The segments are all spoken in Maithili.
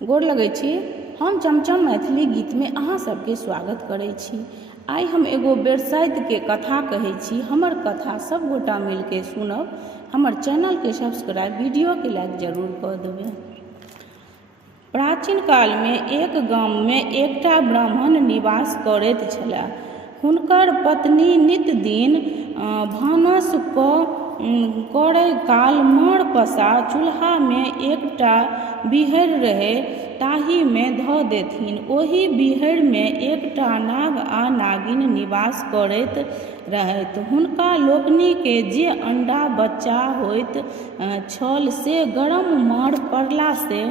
गोर लगै छी। हम चमचम मैथिली गीत में अहाँ सबके स्वागत करै छी। आइ हम एगो वेबसाइट के कथा कहै छी। हमर कथा सब गोटा मिल के सुनब। हमर चैनल के सब्सक्राइब, वीडियो के लाइक जरूर कऽ देबै। प्राचीन काल में एक गाम में एकटा ब्राह्मण निवास करैत छलाह। हुनकर पत्नी नित दिन भानस करय काल माड़ पसा चूल्हा में एकटा बिहड़ि रहै ताहि में धऽ देथिन। ओहि बिहड़ि में एकटा नाग आ नागिन निवास करैत रहथि। हुनका लोकनि के जे अंडा बच्चा होइत छल से गरम माड़ पड़ला से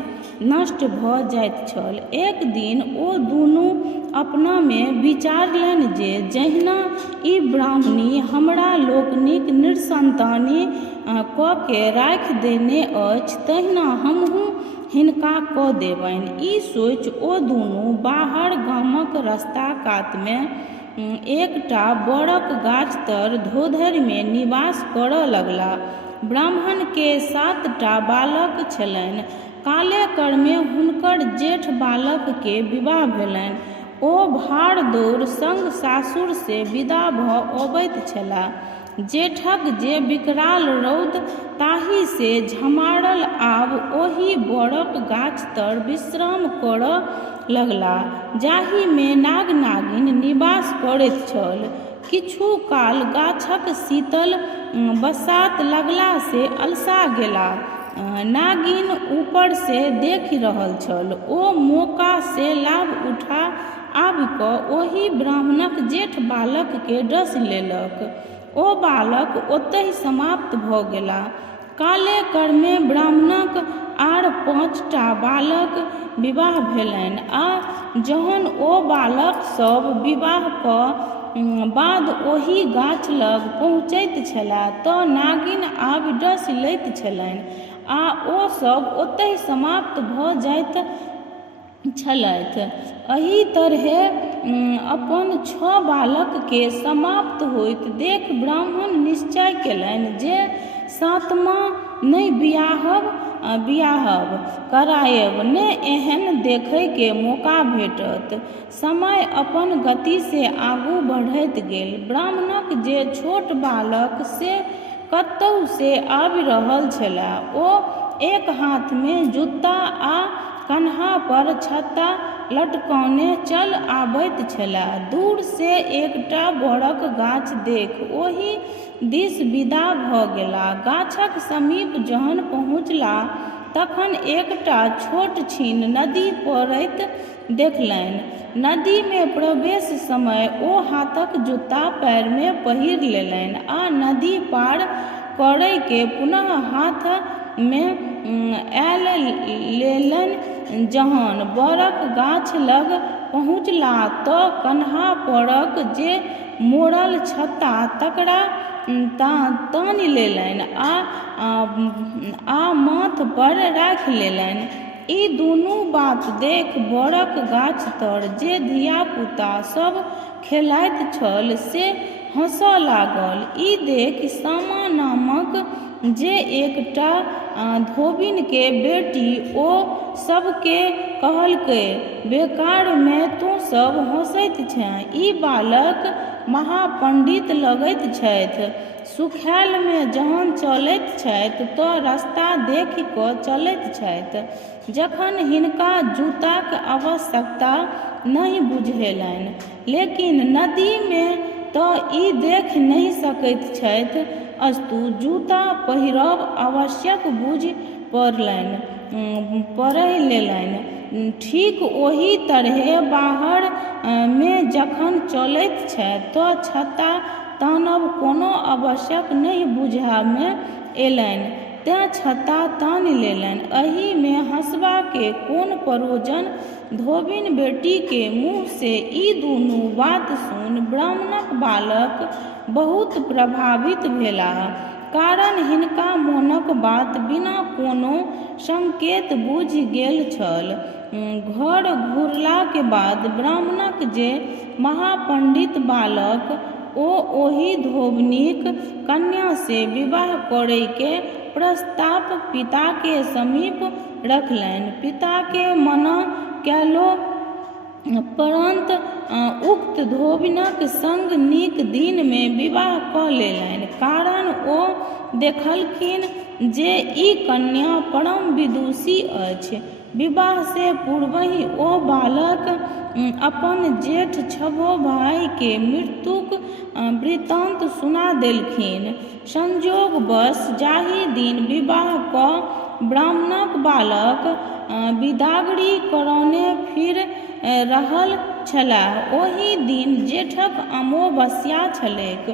नष्ट भऽ जाइत छल। एक दिन ओ दुनू अपना में विचारलनि जे जहिना ई ब्राह्मणी हमरा लोकनिक निसंतानी कऽ के राखि देने अछि तहिना हमहूँ हिनका कऽ देबनि। ई सोचि ओ दुनू बाहर गामक रस्ता कात में एकटा बड़क गाछ तर धोधरि में निवास करऽ लगलाह। ब्राह्मण के 7टा बालक छलनि। काले क्रमे हुनकर जेठ बालक के विवाह भेलनि। ओ भाड़ दौड़ संग सासुर से विदा भऽ अबैत छलाह। जेठक जे विकराल रौद ताहि से झमारल आब ओहि बड़क गाछ तर विश्राम करऽ लगलाह जाहि में नाग नागिन निवास करैत छल। किछु काल गाछक शीतल बसात लगला से अलसा गेलाह। नागिन ऊपर से देखि रहल छल। ओ मौका से लाभ उठा आबि कऽ ओहि ब्राह्मणक जेठ बालक के डस लेलक। ओ बालक ओतहि समाप्त भऽ गेलाह। काले क्रमे ब्राह्मणक आर 5टा बालक विवाह भेलनि आ जहन ओ बालक सब विवाह कऽ बाद ओहि गाछ लग पहुँचैत छलाह तऽ नागिन आबि डस लैत छलनि आ ओ सब ओतहि समाप्त भऽ जाइत छलथि। एहि तरहें अपन 6 बालक के समाप्त होइत देख ब्राह्मण निश्चय केलनि जे 7मा नहि बियाहब करायब ने एहन देखै के मौका भेटत। समय अपन गति से आगू बढ़ैत गेल। ब्राह्मणक जे छोट बालक से कतहु से आबि रहल छलाह। ओ एक हाथ में जूता आ कन्हा पर छत्ता लटकौने चल आबैत छलाह। दूर से एकटा बड़क गाछ देख ओहि दिस विदा भऽ गेलाह। गाछक समीप जहन पहुँचलाह तखन एकटा छोट छीन नदी पड़ैत देखलनि। नदी में प्रवेश समय ओ हाथक जूता पैर में पहिर लेलनि आ नदी पार करय के पुनः हाथ में आयल लेलनि। जहन बड़क गाछ लग पहुँचलाह तऽ कन्हा परक जे मोड़ल छत्ता तकरा तानि लेलनि आ माथ पर राखि लेलनि। ई दुनू बात देख बड़क गाछ तर जे धियापुता सब खेलाइत छल से हँसऽ लागल। ई देख सामा नामक जे एकटा धोबिन के बेटी ओ सबके कहलकै, बेकार में तू सब हँसैत छेँ। ई बालक महापंडित लगैत छथि। सुखायल में जहन चलैत छथि तऽ रास्ता देखि कऽ चलैत छथि। जखन हिनका जूताक आवश्यकता नहि बुझेलनि लेकिन नदी में तऽ ई देख नहि सकैत छथि अस्तु जूता पहिरब आवश्यक बुझि पड़य लेलनि। ठीक ओहि तरहें बाहर में जखन चलैत छथि तऽ छत्ता तानब कोनो आवश्यक नहि बुझबा में एलनि तेँ छत्ता तानि लेलनि। एहि में हँसबा के कोन प्रयोजन। धोबिन बेटी के मुँह से ई दुनू बात सुनि ब्राह्मणक बालक बहुत प्रभावित भेलाह। कारण हिनका मोनक बात बिना कोनो संकेत बुझि गेल छल। घर घुरला के बाद ब्राह्मणक जे महापंडित बालक ओ ओहि धोबिनीक कन्या से विवाह करय के प्रस्ताव पिता के समीप रखलनि। पिता के मना कएलो परंत उक्त धोबिनक संग नीक दिन में विवाह कऽ लेलनि, कारण ओ देखलखिन जे ई कन्या परम विदुषी अछि। विवाह से पूर्वहि ओ बालक अपन जेठ छबो भाई के मृत्युक वृत्तांत सुना देलखिन। संजोगवश जाहि दिन विवाह कऽ ब्राह्मणक बालक बिदागरी करौने फिर रहल छलाह, ओहि दिन जेठक अमावस्या छलैक।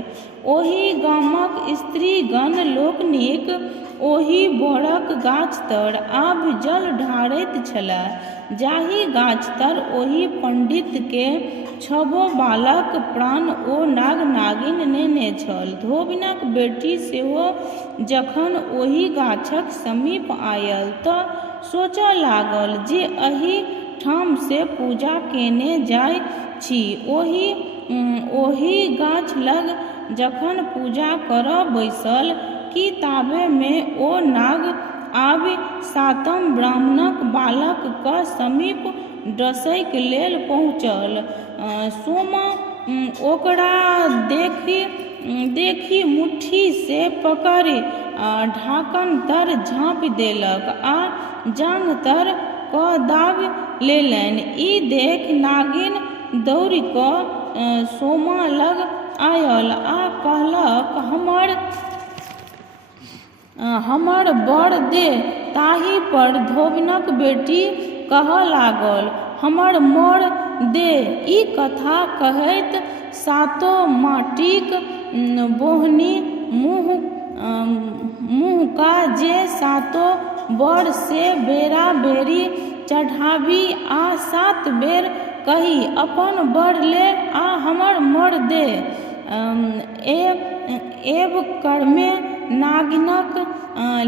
ओहि गामक स्त्रीगण लोकनिक ओहि बोरक गाछ तर आब जल ढारैत छलाह, जाहि गाछ तर ओहि पंडित के छबो बालक प्राण ओ नाग नागिन नेने छल। धोबिनक बेटी सेहो जखन ओहि गाछक समीप आयल तऽ सोचऽ लागल जे एहि ठाम से पूजा केने जाइ छी। ओहि गाछ लग जखन पूजा करऽ बैसल कि ताबे में ओ नाग आबि सातम ब्राह्मणक बालक क समीप डसैक लेल पहुँचल। सोमा ओकरा देखि मुट्ठी से पकड़ि ढाकन तर झाँपि देलक आ जांघ तर क दाबि लेलनि। ई देख नागिन दौड़ि कऽ सोमा लग आयल आ कहलक, हमर बर दे। ताहि पर धोबिनक बेटी कहऽ लागल, हमर मोर दे। ई कथा कहैत सातो माटिक बोहनी मुँहका जे सातो बर से बेरा बेरी चढ़ाबी आ 7 बेर कही, अपन बर ले आ हमर मोर दे। एब कर्मे नागिनक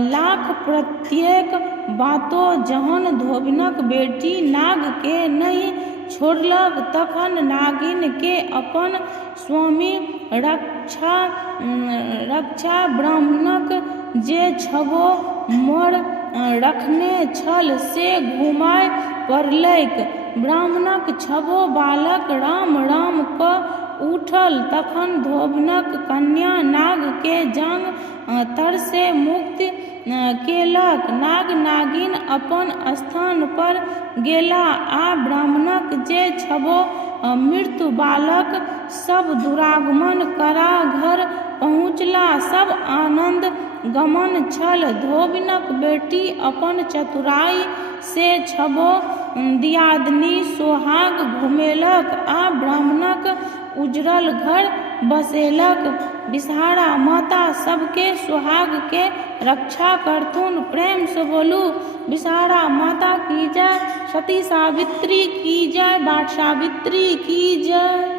लाख प्रत्येक बातो जहन धोबिनक बेटी नाग के नहीं छोड़लक, तखन नागिन के अपन स्वामी रक्षा ब्राह्मणक जे छबो मोर रखने छल से घुमाय पड़लैक। ब्राह्मणक छबो बालक राम राम कऽ उठल, तखन धोबिनक कन्या नाग के जांघ तर से मुक्त केलक। नाग नागिन अपन स्थान पर गेला आ ब्राह्मणक जे छबो मृत बालक सब दुरागमन करा घर पहुँचला। सब आनंद गमन छल। धोबिनक बेटी अपन चतुराई से छबो दियादनी सोहाग घुमेलक आ ब्राह्मणक उजरल घर बसेलक। विषहारा माता सबके सुहाग के रक्षा करथुन। प्रेम से बोलू विषहारा माता की जय, सती सावित्री की जय, बाट सावित्री की जय।